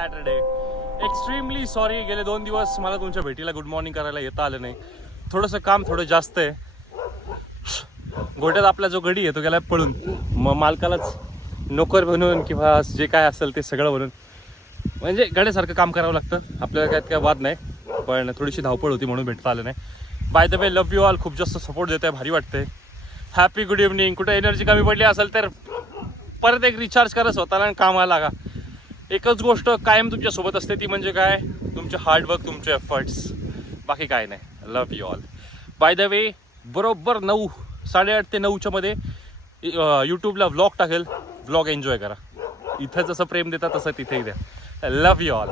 Saturday. Extremely sorry, गेले 2 दिवस मला तुमच्या भेटीला गुड मॉर्निंग करायला येता आलं नाही. थोडंसं काम थोडं जास्त आहे. गोट्यात आपला जो गडी आहे तो गेला पळून, मग मालकालाच नोकर बनवून किंवा जे काय असेल ते सगळं बनवून, म्हणजे गड्यासारखं काम करावं लागतं. आपल्याला काय वाद नाही, पण थोडीशी धावपळ होती म्हणून भेटता आलं नाही. By the way, love you all. खूप जास्त सपोर्ट देत आहे, भारी वाटते. Happy good evening. कुठे एनर्जी कमी पडली असेल तर परत एक रिचार्ज करा स्वतःला आणि कामाला लागा. एकच गोष्ट कायम तुमच्यासोबत असते, ती म्हणजे काय, तुमचे हार्डवर्क, तुमचे एफर्ट्स, बाकी काय नाही. Love you all. By the way, बरोबर 9, 8:30 ते 9च्या मध्ये यूट्यूबला व्लॉग टाकेल. व्लॉग एन्जॉय करा. इथं जसं प्रेम देतात तसं तिथेही द्या. Love you all.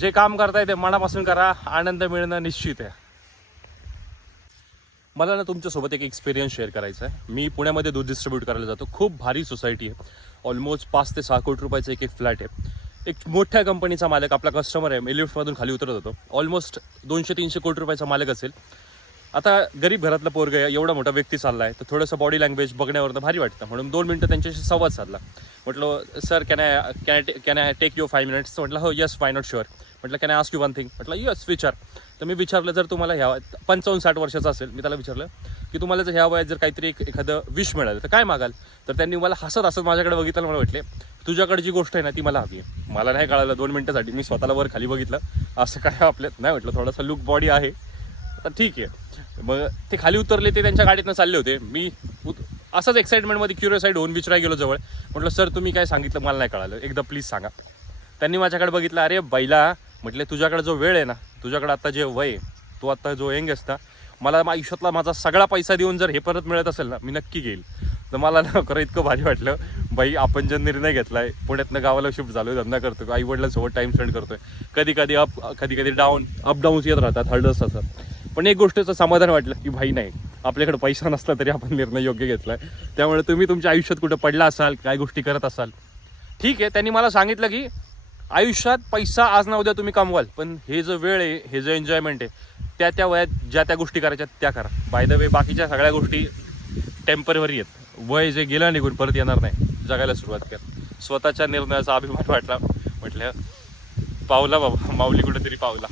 जे काम करताय ते मनापासून करा, आनंद मिळणं निश्चित आहे. मला ना तुमच्यासोबत एक एक्सपिरियन्स शेअर करायचा आहे. मी पुण्यामध्ये दूध डिस्ट्रीब्यूट करायला जातो. खूप भारी सोसायटी आहे. ऑलमोस्ट 5 ते 6 कोटी रुपयाचा एक फ्लॅट आहे. एक मोठ्या कंपनीचा मालक आपला कस्टमर आहे. मी लिफ्टमधून खाली उतरत होतो. ऑलमोस्ट 200-300 कोटी रुपयाचा मालक असेल. आता गरीब घरातलं पोरग आहे, एवढा मोठा व्यक्ती चालला आहे, तर थोडंसं बॉडी लँग्वेज बघण्यावर भारी वाटतं. म्हणून 2 मिनटं त्यांच्याशी संवाद साधला. म्हटलं sir, can I take you 5 minutes? म्हटलं हो, यस, वाय नॉट शुअर. म्हटलं can I ask you one thing? म्हटलं यस, विचार. तर मी विचारलं, जर तुम्हाला ह्या 55-60 वर्षाचा असेल, मी त्याला विचारलं की तुम्हाला जर ह्या वयात जर काहीतरी एखादं विश मिळालं तर काय मागाल? तर त्यांनी मला हसत माझ्याकडे बघितलं. मला वाटले तुझ्याकडे जी गोष्ट आहे ना ती मला हवी आहे. मला नाही कळालं 2 मिनिटासाठी. मी स्वतःला वर खाली बघितलं, असं काय आपल्यात नाही. म्हटलं थोडासा लुक बॉडी आहे तर ठीक आहे. मग ते खाली उतरले, ते त्यांच्या गाडीतनं चालले होते. मी असंच एक्साइटमेंटमध्ये क्युरियोसाइड होऊन विचारायला गेलो जवळ. म्हटलं सर, तुम्ही काय सांगितलं मला नाही कळालं, एकदा प्लीज सांगा. त्यांनी माझ्याकडे बघितलं. अरे बैला, म्हटले तुझ्याकडे जो वेळ आहे ना, तुझ्याकडे आता जे वय, तो आता जो यंग असता, मला आयुष्यातला माझा सगळा पैसा देऊन जर हे परत मिळत असेल ना, मी नक्की घेईल. तर मला ना खरं इतकं भारी वाटलं. बाई, आपण जो निर्णय घेतलाय, पुण्यातनं गावाला शिफ्ट झालोय, धंदा करतोय, आई वडिलांसोबत टाइम स्पेंड करतोय, कधी कधी कधी डाऊन अपडाऊन्स येत राहतात, हर्डल्स असतात, पण एक गोष्टीचं समाधान वाटलं की भाई नाही, आपल्याकडे पैसा नसला तरी आपण निर्णय योग्य घेतलाय. त्यामुळे तुम्ही तुमच्या आयुष्यात कुठं पडला असाल, काय गोष्टी करत असाल, ठीक आहे. त्यांनी मला सांगितलं की आयुष्यात पैसा आज ना उद्या तुम्ही कमवाल, पण हे जो वेळ आहे, हे जो एन्जॉयमेंट आहे, त्या वयात ज्या गोष्टी करायच्या त्या करा. बाय द वे, बाकीच्या सगळ्या गोष्टी टेम्पररी आहेत. वय जे गेलं निघून परत येणार नाही. जगायला सुरुवात कर. स्वतःच्या निर्णयाचा अभिमान वाटला. म्हटलं पावला बाबा, माऊली कुठेतरी पावला.